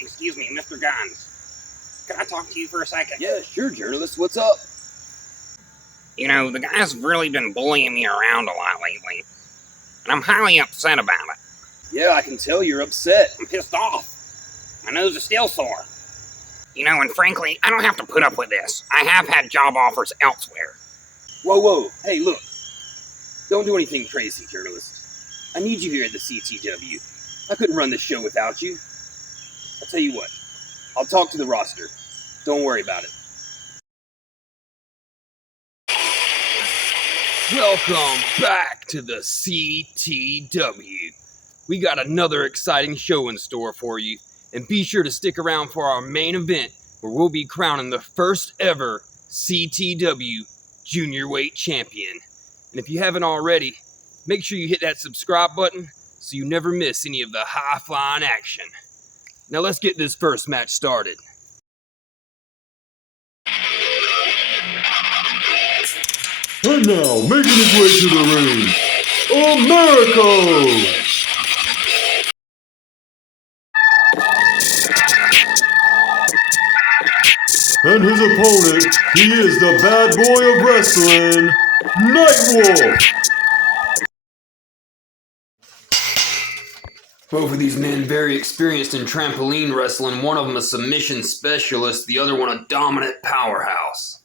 Excuse me, Mr. Guns. Can I talk to you for a second? Yeah, sure, journalist. What's up? You know, the guy's really been bullying me around a lot lately, and I'm highly upset about it. Yeah, I can tell you're upset. I'm pissed off. My nose is still sore. You know, and frankly, I don't have to put up with this. I have had job offers elsewhere. Whoa. Hey, look. Don't do anything crazy, journalist. I need you here at the CTW. I couldn't run this show without you. I'll tell you what. I'll talk to the roster. Don't worry about it. Welcome back to the CTW. We got another exciting show in store for you. And be sure to stick around for our main event, where we'll be crowning the first ever CTW Junior Weight Champion. And if you haven't already, make sure you hit that subscribe button so you never miss any of the high-flying action. Now let's get this first match started. And now, making his way to the ring, Americo! And his opponent, he is the bad boy of wrestling, Nightwolf! Both of these men very experienced in trampoline wrestling, one of them a submission specialist, the other one a dominant powerhouse.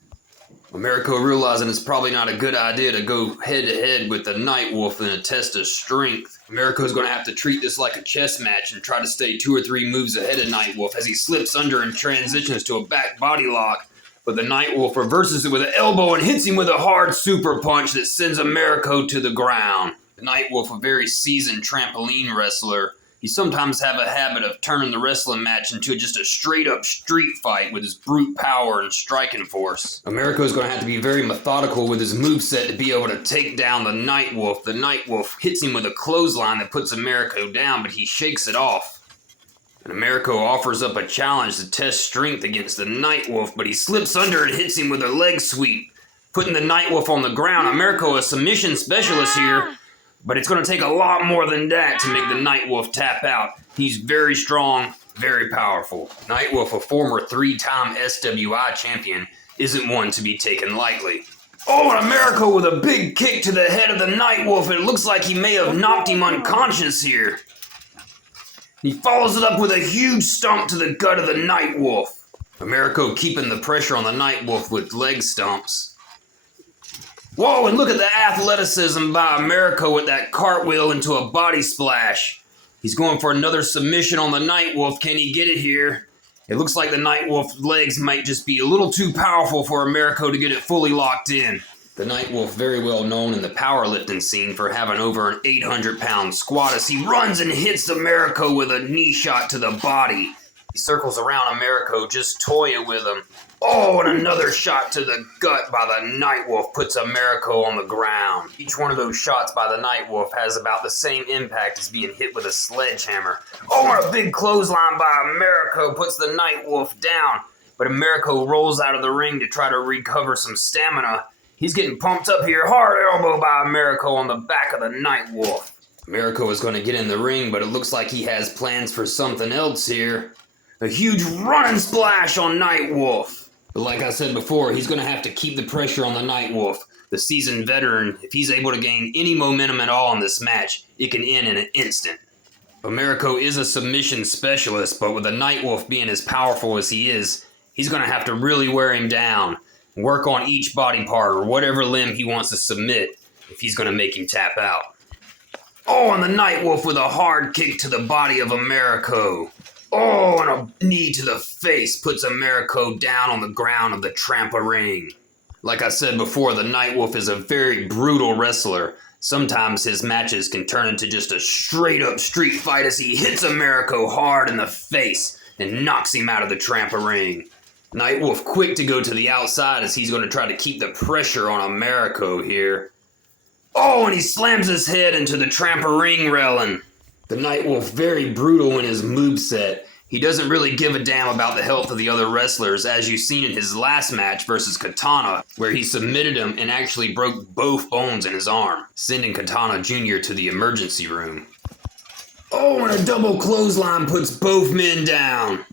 Americo, realizing it's probably not a good idea to go head-to-head with the Nightwolf in a test of strength, Americo's going to have to treat this like a chess match and try to stay 2 or 3 moves ahead of Nightwolf as he slips under and transitions to a back body lock. But the Nightwolf reverses it with an elbow and hits him with a hard super punch that sends Americo to the ground. The Nightwolf, a very seasoned trampoline wrestler, he sometimes have a habit of turning the wrestling match into just a straight-up street fight with his brute power and striking force. Americo's going to have to be very methodical with his moveset to be able to take down the Nightwolf. The Nightwolf hits him with a clothesline that puts Americo down, but he shakes it off. And Americo offers up a challenge to test strength against the Nightwolf, but he slips under and hits him with a leg sweep, putting the Nightwolf on the ground. Americo, a submission specialist here, but it's going to take a lot more than that to make the Nightwolf tap out. He's very strong, very powerful. Nightwolf, a former 3-time SWI champion, isn't one to be taken lightly. Oh, and Americo with a big kick to the head of the Nightwolf. It looks like he may have knocked him unconscious here. He follows it up with a huge stomp to the gut of the Nightwolf. Americo keeping the pressure on the Nightwolf with leg stomps. Whoa, and look at the athleticism by Americo with that cartwheel into a body splash. He's going for another submission on the Nightwolf. Can he get it here? It looks like the Nightwolf's legs might just be a little too powerful for Americo to get it fully locked in. The Nightwolf, very well known in the powerlifting scene for having over an 800-pound squat as he runs and hits Americo with a knee shot to the body. He circles around Americo, just toying with him. Oh, and another shot to the gut by the Nightwolf puts Americo on the ground. Each one of those shots by the Nightwolf has about the same impact as being hit with a sledgehammer. Oh, and a big clothesline by Americo puts the Nightwolf down. But Americo rolls out of the ring to try to recover some stamina. He's getting pumped up here. Hard elbow by Americo on the back of the Nightwolf. Americo is going to get in the ring, but it looks like he has plans for something else here. A huge running splash on Nightwolf. But like I said before, he's going to have to keep the pressure on the Nightwolf. The seasoned veteran, if he's able to gain any momentum at all in this match, it can end in an instant. Americo is a submission specialist, but with the Nightwolf being as powerful as he is, he's going to have to really wear him down. Work on each body part or whatever limb he wants to submit if he's going to make him tap out. Oh, and the Nightwolf with a hard kick to the body of Americo. Oh, and a knee to the face puts Americo down on the ground of the trampoline ring. Like I said before, the Nightwolf is a very brutal wrestler. Sometimes his matches can turn into just a straight-up street fight as he hits Americo hard in the face and knocks him out of the trampoline ring. Nightwolf quick to go to the outside as he's going to try to keep the pressure on Americo here. Oh, and he slams his head into the trampoline railing. The Nightwolf very brutal in his moveset. He doesn't really give a damn about the health of the other wrestlers, as you've seen in his last match versus Katana, where he submitted him and actually broke both bones in his arm, sending Katana Jr. to the emergency room. Oh, and a double clothesline puts both men down.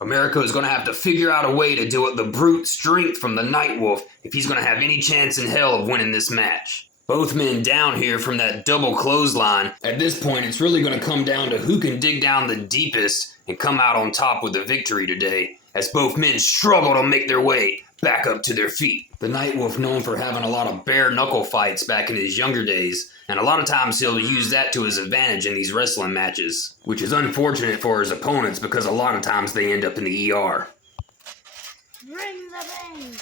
Americo is going to have to figure out a way to deal with the brute strength from the Nightwolf if he's going to have any chance in hell of winning this match. Both men down here from that double clothesline. At this point, it's really going to come down to who can dig down the deepest and come out on top with the victory today, as both men struggle to make their way back up to their feet. The Nightwolf, known for having a lot of bare knuckle fights back in his younger days, and a lot of times he'll use that to his advantage in these wrestling matches, which is unfortunate for his opponents because a lot of times they end up in the ER. Ring the bang.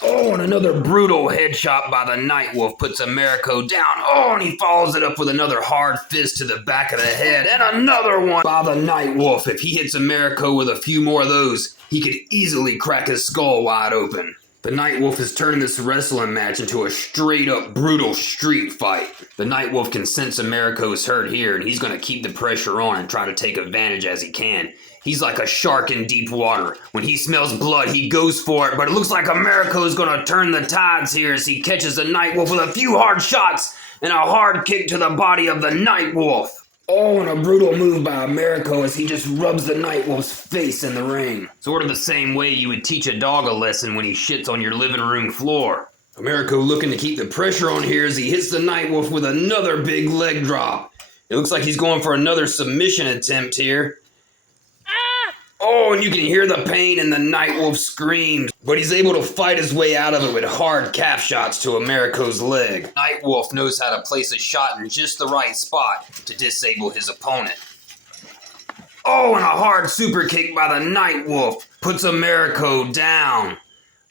Oh, and another brutal headshot by the Nightwolf puts Americo down. Oh, and he follows it up with another hard fist to the back of the head, and another one by the Nightwolf. If he hits Americo with a few more of those, he could easily crack his skull wide open. The Nightwolf is turning this wrestling match into a straight-up brutal street fight. The Nightwolf can sense Americo's hurt here, and he's going to keep the pressure on and try to take advantage as he can. He's like a shark in deep water. When he smells blood, he goes for it, but it looks like Americo is going to turn the tides here as he catches the Nightwolf with a few hard shots and a hard kick to the body of the Nightwolf. Oh, and a brutal move by Americo as he just rubs the Nightwolf's face in the ring. Sort of the same way you would teach a dog a lesson when he shits on your living room floor. Americo looking to keep the pressure on here as he hits the Nightwolf with another big leg drop. It looks like he's going for another submission attempt here. Oh, and you can hear the pain in the Nightwolf screams, but he's able to fight his way out of it with hard calf shots to Americo's leg. Nightwolf knows how to place a shot in just the right spot to disable his opponent. Oh, and a hard super kick by the Nightwolf puts Americo down.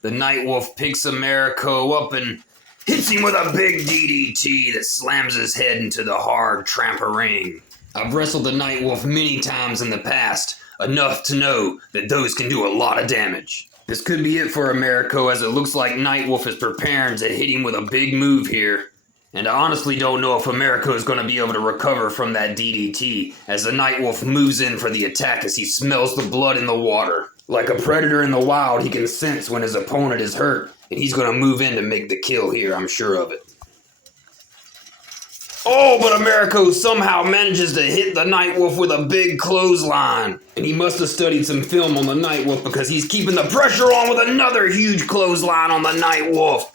The Nightwolf picks Americo up and hits him with a big DDT that slams his head into the hard trampoline. I've wrestled the Nightwolf many times in the past, enough to know that those can do a lot of damage. This could be it for Americo, as it looks like Nightwolf is preparing to hit him with a big move here. And I honestly don't know if Americo is going to be able to recover from that DDT, as the Nightwolf moves in for the attack as he smells the blood in the water. Like a predator in the wild, he can sense when his opponent is hurt, and he's going to move in to make the kill here, I'm sure of it. Oh, but Americo somehow manages to hit the Nightwolf with a big clothesline. And he must have studied some film on the Nightwolf because he's keeping the pressure on with another huge clothesline on the Nightwolf.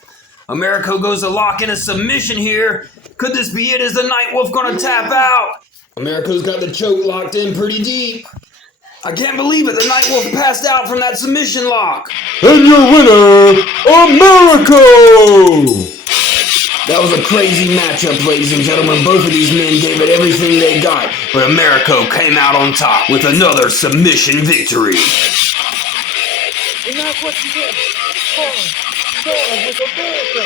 Americo goes to lock in a submission here. Could this be it? Is the Nightwolf going to tap out? Americo's got the choke locked in pretty deep. I can't believe it. The Nightwolf passed out from that submission lock. And your winner, Americo! That was a crazy matchup, ladies and gentlemen. Both of these men gave it everything they got, but Americo came out on top with another submission victory. And that's what you get for going with America.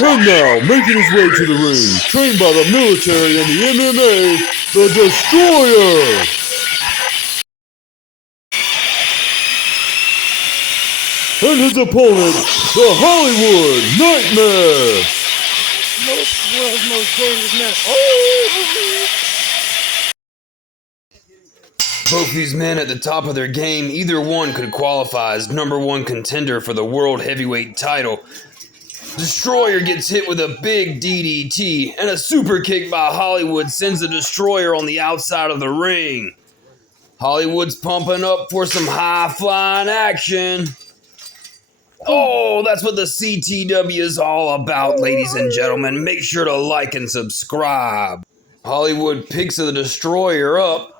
And now, making his way to the ring, trained by the military and the MMA, the Destroyer! And his opponent, the Hollywood Nightmare! Most world's most dangerous man. Oh! Both these men at the top of their game, either one could qualify as #1 contender for the World Heavyweight title. Destroyer gets hit with a big DDT, and a super kick by Hollywood sends the Destroyer on the outside of the ring. Hollywood's pumping up for some high-flying action. Oh, that's what the CTW is all about, ladies and gentlemen. Make sure to like and subscribe. Hollywood picks the Destroyer up.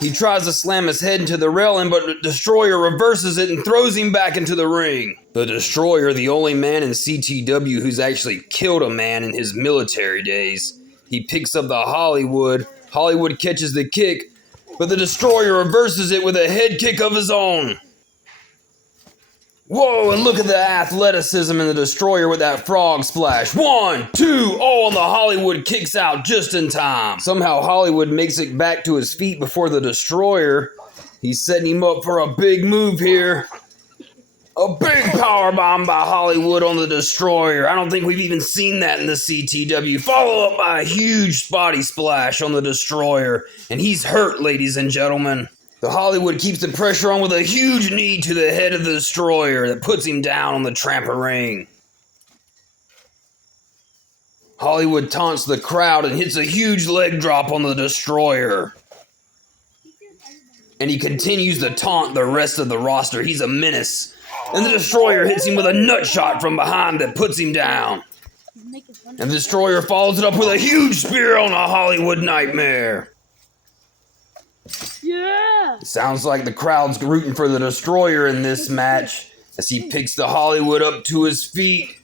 He tries to slam his head into the railing, but the Destroyer reverses it and throws him back into the ring. The Destroyer, the only man in CTW who's actually killed a man in his military days. He picks up the Hollywood. Hollywood catches the kick, but the Destroyer reverses it with a head kick of his own. Whoa, and look at the athleticism in the Destroyer with that frog splash. 1, 2, oh, and the Hollywood kicks out just in time. Somehow Hollywood makes it back to his feet before the Destroyer. He's setting him up for a big move here. A big powerbomb by Hollywood on the Destroyer. I don't think we've even seen that in the CTW. Follow up by a huge body splash on the Destroyer. And he's hurt, ladies and gentlemen. The Hollywood keeps the pressure on with a huge knee to the head of the Destroyer that puts him down on the trampoline. Hollywood taunts the crowd and hits a huge leg drop on the Destroyer. And he continues to taunt the rest of the roster. He's a menace. And the Destroyer hits him with a nut shot from behind that puts him down. And the Destroyer follows it up with a huge spear on a Hollywood Nightmare. Yeah! It sounds like the crowd's rooting for the Destroyer in this match as he picks the Hollywood up to his feet.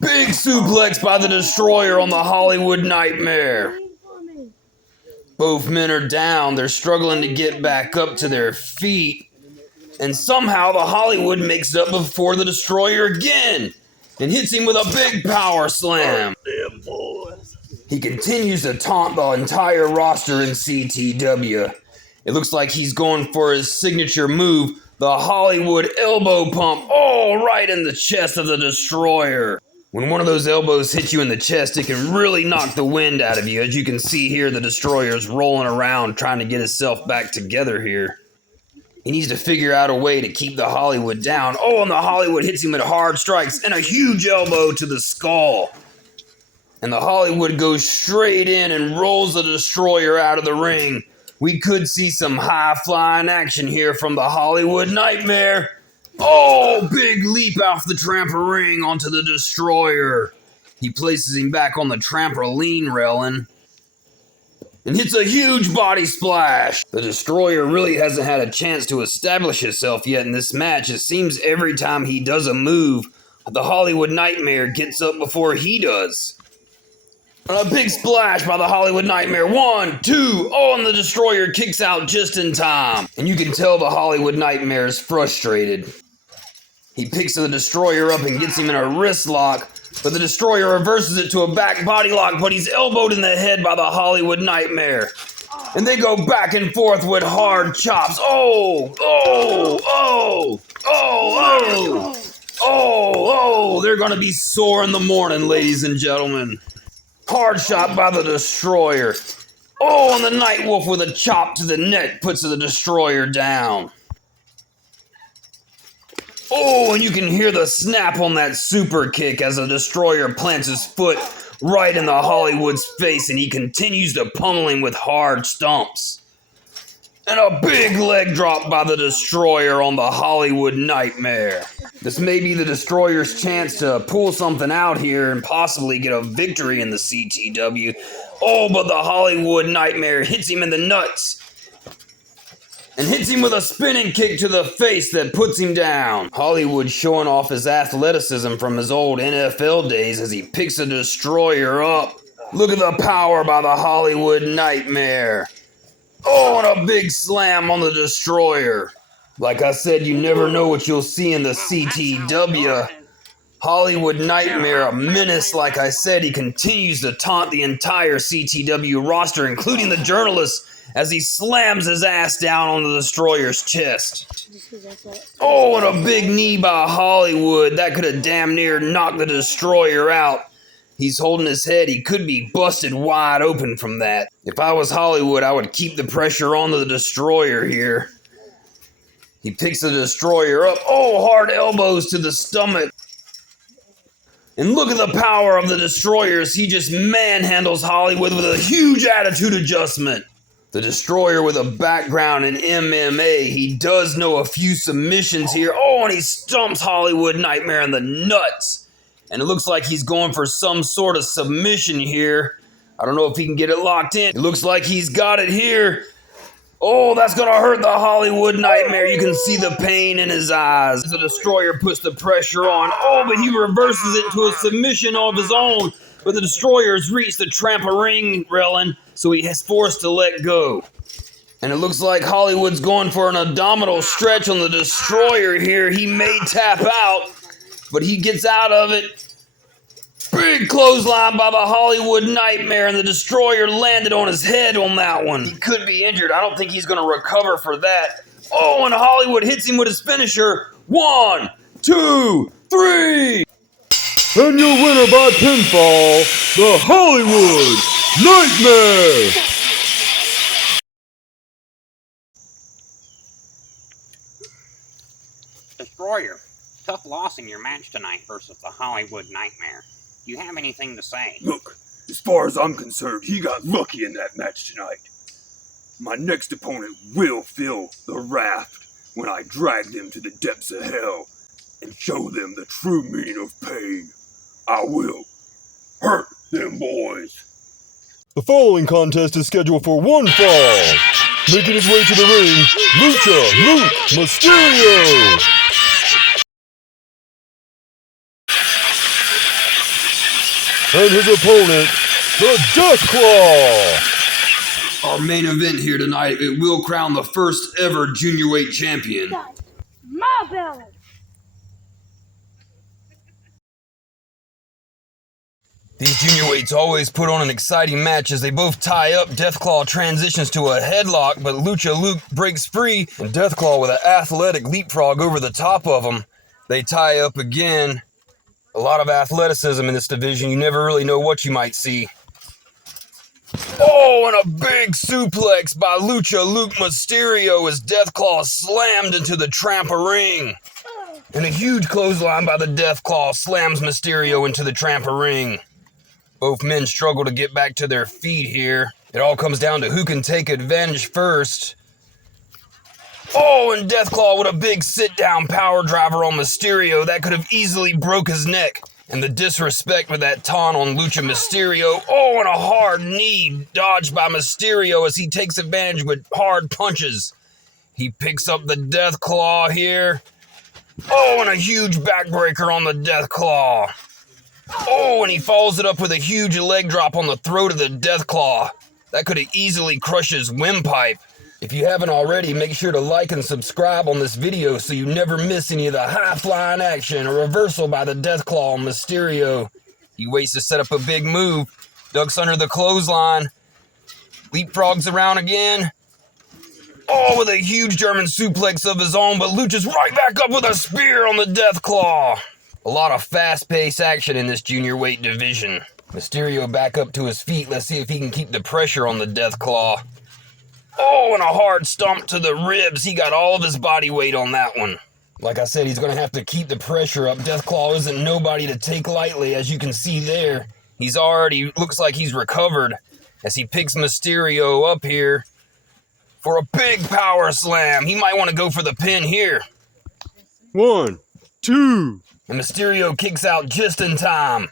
Big suplex by the Destroyer on the Hollywood Nightmare. Both men are down. They're struggling to get back up to their feet. And somehow the Hollywood makes it up before the Destroyer again and hits him with a big power slam. He continues to taunt the entire roster in CTW. It looks like he's going for his signature move, the Hollywood elbow pump, right in the chest of the Destroyer. When one of those elbows hits you in the chest, it can really knock the wind out of you. As you can see here, the Destroyer's rolling around trying to get himself back together here. He needs to figure out a way to keep the Hollywood down. And the Hollywood hits him with hard strikes and a huge elbow to the skull. And the Hollywood goes straight in and rolls the Destroyer out of the ring. We could see some high-flying action here from the Hollywood Nightmare. Big leap off the trampoline onto the Destroyer. He places him back on the trampoline railing and hits a huge body splash. The Destroyer really hasn't had a chance to establish himself yet in this match. It seems every time he does a move, the Hollywood Nightmare gets up before he does. A big splash by the Hollywood Nightmare. 1, 2, and the Destroyer kicks out just in time. And you can tell the Hollywood Nightmare is frustrated. He picks the Destroyer up and gets him in a wrist lock, but the Destroyer reverses it to a back body lock, but he's elbowed in the head by the Hollywood Nightmare. And they go back and forth with hard chops. They're gonna be sore in the morning, ladies and gentlemen. Hard shot by the Destroyer. And the Nightwolf with a chop to the neck puts the Destroyer down. And you can hear the snap on that super kick as the Destroyer plants his foot right in the Hollywood's face and he continues to pummel him with hard stomps. And a big leg drop by the Destroyer on the Hollywood Nightmare. This may be the Destroyer's chance to pull something out here and possibly get a victory in the CTW. But the Hollywood Nightmare hits him in the nuts and hits him with a spinning kick to the face that puts him down. Hollywood showing off his athleticism from his old NFL days as he picks the Destroyer up. Look at the power by the Hollywood Nightmare. And a big slam on the Destroyer. Like I said, you never know what you'll see in the CTW. Hollywood Nightmare, a menace, like I said. He continues to taunt the entire CTW roster, including the journalists, as he slams his ass down on the Destroyer's chest. And a big knee by Hollywood. That could have damn near knocked the Destroyer out. He's holding his head. He could be busted wide open from that. If I was Hollywood, I would keep the pressure on the Destroyer here. He picks the Destroyer up. Hard elbows to the stomach. And look at the power of the Destroyers. He just manhandles Hollywood with a huge attitude adjustment. The Destroyer with a background in MMA. He does know a few submissions here. And he stomps Hollywood Nightmare in the nuts. And it looks like he's going for some sort of submission here. I don't know if he can get it locked in. It looks like he's got it here. That's going to hurt the Hollywood Nightmare. You can see the pain in his eyes. The Destroyer puts the pressure on. But he reverses it to a submission of his own. But the Destroyer's reached the trampoline railing, so he is forced to let go. And it looks like Hollywood's going for an abdominal stretch on the Destroyer here. He may tap out, but he gets out of it. Big clothesline by the Hollywood Nightmare, and the Destroyer landed on his head on that one. He could be injured. I don't think he's going to recover for that. And Hollywood hits him with his finisher. 1, 2, 3. And your winner by pinfall, the Hollywood Nightmare! Destroyer, tough loss in your match tonight versus the Hollywood Nightmare. Do you have anything to say? Look, as far as I'm concerned, he got lucky in that match tonight. My next opponent will feel the raft when I drag them to the depths of hell and show them the true meaning of pain. I will hurt them boys. The following contest is scheduled for one fall. Making his way to the ring, Lucha Mysterio. And his opponent, the Deathclaw. Our main event here tonight, it will crown the first ever junior weight champion. That's my belly. These junior weights always put on an exciting match as they both tie up. Deathclaw transitions to a headlock, but Lucha Luke breaks free, and Deathclaw with an athletic leapfrog over the top of him. They tie up again. A lot of athleticism in this division. You never really know what you might see. Oh, and a big suplex by Lucha Luke Mysterio as Deathclaw slammed into the trampoline. And a huge clothesline by the Deathclaw slams Mysterio into the trampoline. Both men struggle to get back to their feet here. It all comes down to who can take advantage first. Oh, and Deathclaw with a big sit-down power driver on Mysterio. That could have easily broke his neck. And the disrespect with that taunt on Lucha Mysterio. Oh, and a hard knee dodged by Mysterio as he takes advantage with hard punches. He picks up the Deathclaw here. Oh, and a huge backbreaker on the Deathclaw. Oh, and he follows it up with a huge leg drop on the throat of the Deathclaw. That could have easily crushed his windpipe. If you haven't already, make sure to like and subscribe on this video so you never miss any of the high-flying action or reversal by the Deathclaw on Mysterio. He waits to set up a big move, ducks under the clothesline, leapfrogs around again. Oh, with a huge German suplex of his own, but Lucha's right back up with a spear on the Deathclaw. A lot of fast-paced action in this junior weight division. Mysterio back up to his feet. Let's see if he can keep the pressure on the Deathclaw. Oh, and a hard stomp to the ribs. He got all of his body weight on that one. Like I said, he's going to have to keep the pressure up. Deathclaw isn't nobody to take lightly, as you can see there. He's already, looks like he's recovered as he picks Mysterio up here for a big power slam. He might want to go for the pin here. 1, 2. And Mysterio kicks out just in time.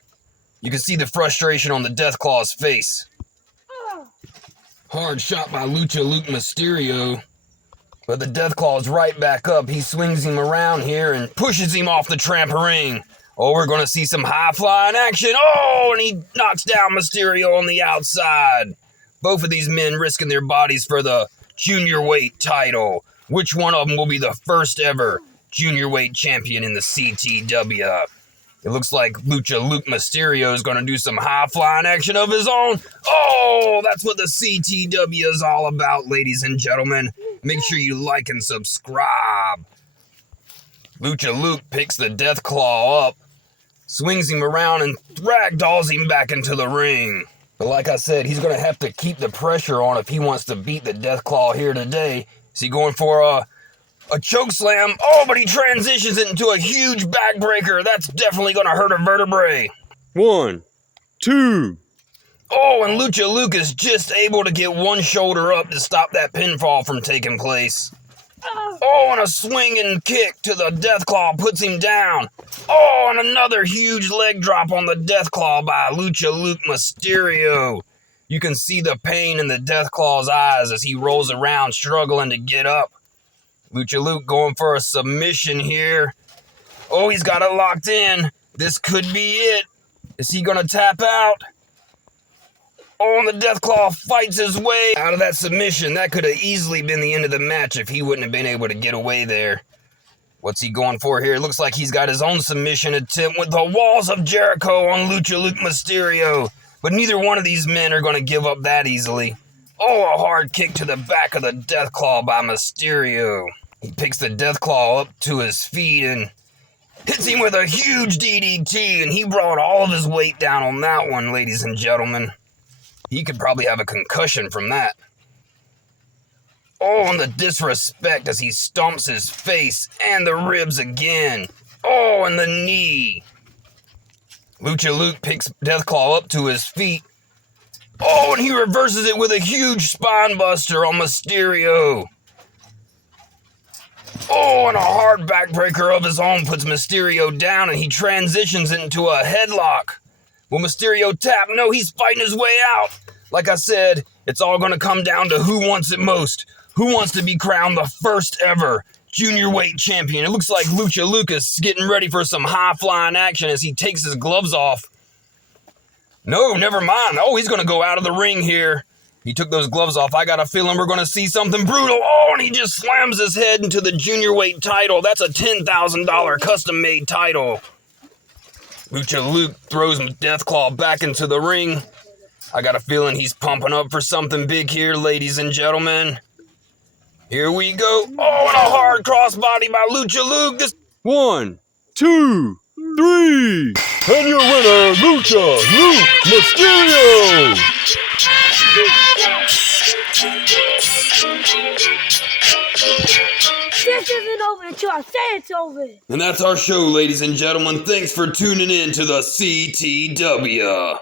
You can see the frustration on the Deathclaw's face. Hard shot by Lucha Luke Mysterio. But the Deathclaw's right back up. He swings him around here and pushes him off the trampoline. Oh, we're going to see some high-flying action. Oh, and he knocks down Mysterio on the outside. Both of these men risking their bodies for the junior weight title. Which one of them will be the first ever junior weight champion in the CTW? It looks like Lucha Luke Mysterio is going to do some high-flying action of his own. Oh, that's what the CTW is all about, ladies and gentlemen. Make sure you like and subscribe. Lucha Luke picks the Deathclaw up, swings him around, and ragdolls him back into the ring. But like I said, he's going to have to keep the pressure on if he wants to beat the Deathclaw here today. Is he going for a choke slam? Oh, but he transitions it into a huge backbreaker. That's definitely going to hurt a vertebrae. 1, 2. Oh, and Lucha Luke is just able to get one shoulder up to stop that pinfall from taking place. Oh, and a swinging kick to the Deathclaw puts him down. Oh, and another huge leg drop on the Deathclaw by Lucha Luke Mysterio. You can see the pain in the Deathclaw's eyes as he rolls around struggling to get up. Lucha Luke going for a submission here. Oh, he's got it locked in. This could be it. Is he going to tap out? Oh, and the Deathclaw fights his way out of that submission. That could have easily been the end of the match if he wouldn't have been able to get away there. What's he going for here? It looks like he's got his own submission attempt with the walls of Jericho on Lucha Luke Mysterio. But neither one of these men are going to give up that easily. Oh, a hard kick to the back of the Deathclaw by Mysterio. He picks the Deathclaw up to his feet and hits him with a huge DDT, and he brought all of his weight down on that one, ladies and gentlemen. He could probably have a concussion from that. Oh, and the disrespect as he stomps his face and the ribs again. Oh, and the knee. Lucha Luke picks Deathclaw up to his feet. Oh, and he reverses it with a huge spine buster on Mysterio. Oh, and a hard backbreaker of his own puts Mysterio down, and he transitions into a headlock. Will Mysterio tap? No, he's fighting his way out. Like I said, it's all going to come down to who wants it most. Who wants to be crowned the first ever junior weight champion? It looks like Lucha Lucas getting ready for some high-flying action as he takes his gloves off. No, never mind. Oh, he's going to go out of the ring here. He took those gloves off. I got a feeling we're going to see something brutal. Oh, and he just slams his head into the junior weight title. That's a $10,000 custom-made title. Lucha Luke throws Deathclaw back into the ring. I got a feeling he's pumping up for something big here, ladies and gentlemen. Here we go. Oh, and a hard crossbody by Lucha Luke. 1, 2, 3. And your winner, Lucha Luke Mysterio. This isn't over until I say it's over. And that's our show, ladies and gentlemen. Thanks for tuning in to the CTW.